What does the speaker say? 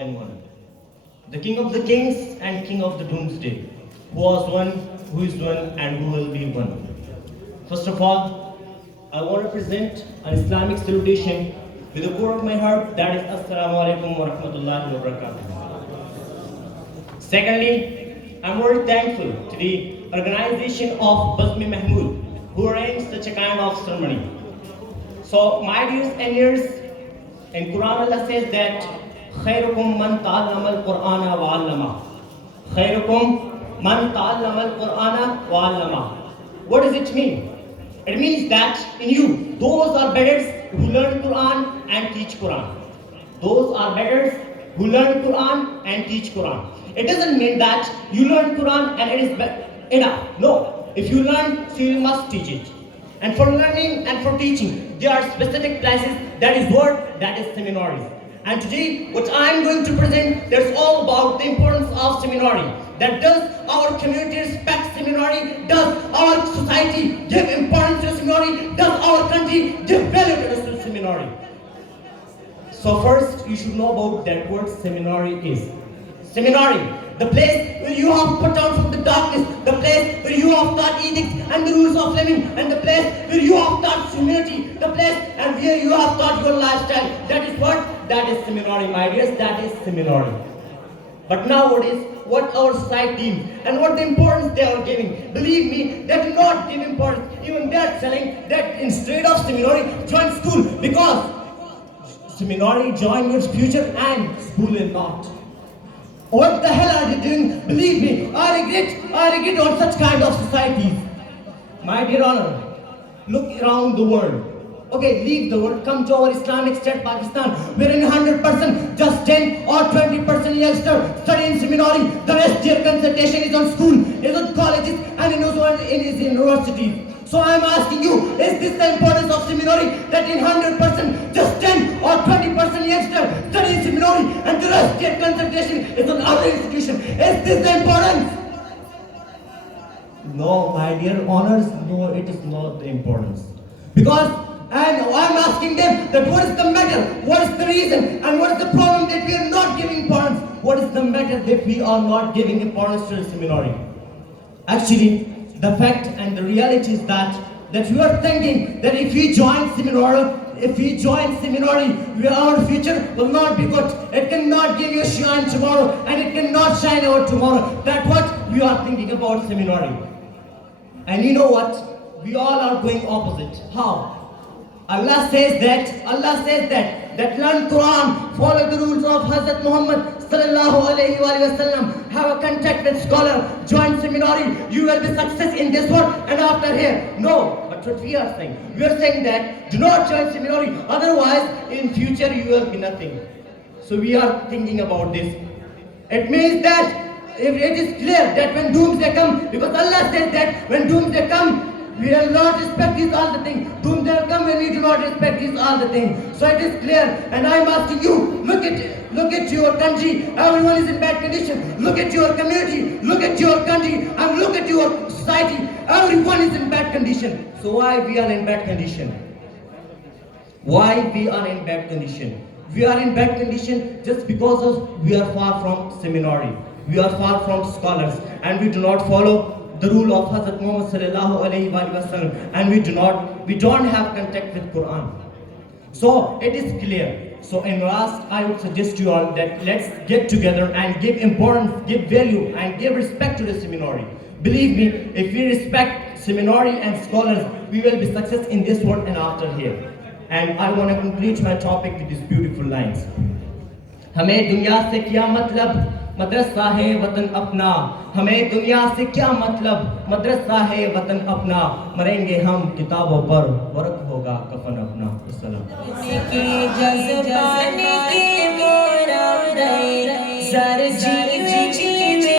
in one. The King of the Kings and King of the Doomsday, who was one, who is one, and who will be one. First of all, I want to present an Islamic salutation with the core of my heart, that is Assalamu alaikum wa rahmatullahi wa barakatuh. Secondly, I'm very thankful to the organization of bazme mahmood, who arranged such a kind of ceremony. So, my dears and ears, in Quran Allah says that خيركم من تعلم القرآن وعلمه. خيركم من تعلم القرآن وعلمه. What does it mean? It means that in you, those are better who learn Quran and teach Quran. Those are better who learn Quran and teach Quran. It doesn't mean that you learn Quran and it is enough. No. If you learn, so you must teach it. And for learning and for teaching, there are specific places. That is what? That is seminaries. And today, what I am going to present, that's all about the importance of seminary. That does our community respect seminary? Does our society give importance to seminary? Does our country give value to seminary? So first, you should know about that word seminary is. Seminary, the place where you have put out from the darkness, the place where you have taught edicts and the rules of living, and the place where you have taught humility, the place and where you have taught your lifestyle. That is what? That is seminary, my dears, that is seminary. But nowadays, what our society deems and what the importance they are giving, believe me, they do not give importance. Even they are telling that instead of seminary, join school, because seminary join your future and school will not. What the hell are you doing? Believe me, I regret on such kind of societies. My dear honor, look around the world. Okay, leave the world, come to our Islamic state Pakistan, wherein 100%, just 10 or 20% youngsters study in seminary. The rest their concentration is on school, is on colleges, and in universities. So I am asking you, is this the importance of seminary? That in 100%, just 10 or 20% youngsters study in seminary, and the rest their concentration is on other institution. Is this the importance? No, my dear honors, no, it is not the importance. Because and I'm asking them that what is the matter, what is the reason, and what is the problem that we are not giving importance? What is the matter that we are not giving importance to the seminary? Actually, the fact and the reality is that we are thinking that if we join seminary, our future will not be good. It cannot give you shine tomorrow, and it cannot shine out tomorrow. That's what we are thinking about seminary. And you know what? We all are going opposite. How? Allah says that learn Quran, follow the rules of Hazrat Muhammad sallallahu alaihi wasallam, have a contact with scholar, join seminary, you will be success in this world and after here. No, but what we are saying that do not join seminary, otherwise in future you will be nothing. So we are thinking about this. It means that if it is clear that when doomsday come, because Allah says that when doomsday come, we will not respect these all the things. Doomsday will come when we do not respect these all the things. So it is clear, and I am asking you, look at your country. Everyone is in bad condition. Look at your community. Look at your country. And look at your society. Everyone is in bad condition. So why we are in bad condition? Why we are in bad condition? We are in bad condition just because we are far from seminary. We are far from scholars, and we do not follow the rule of Hazrat Muhammad sallallahu alaihi wasallam, and we don't have contact with Quran. So it is clear. So in last, I would suggest you all that let's get together and give importance, give value, and give respect to the seminary. Believe me, if we respect seminary and scholars, we will be success in this world and after here. And I want to complete my topic with these beautiful lines. हमें दुनिया से क्या मतलब, मदरसा है वतन अपना. हमें दुनिया से क्या मतलब, मदरसा है वतन अपना. मरेंगे हम किताबों पर, वर्क होगा कफन अपना. अस्सलाम.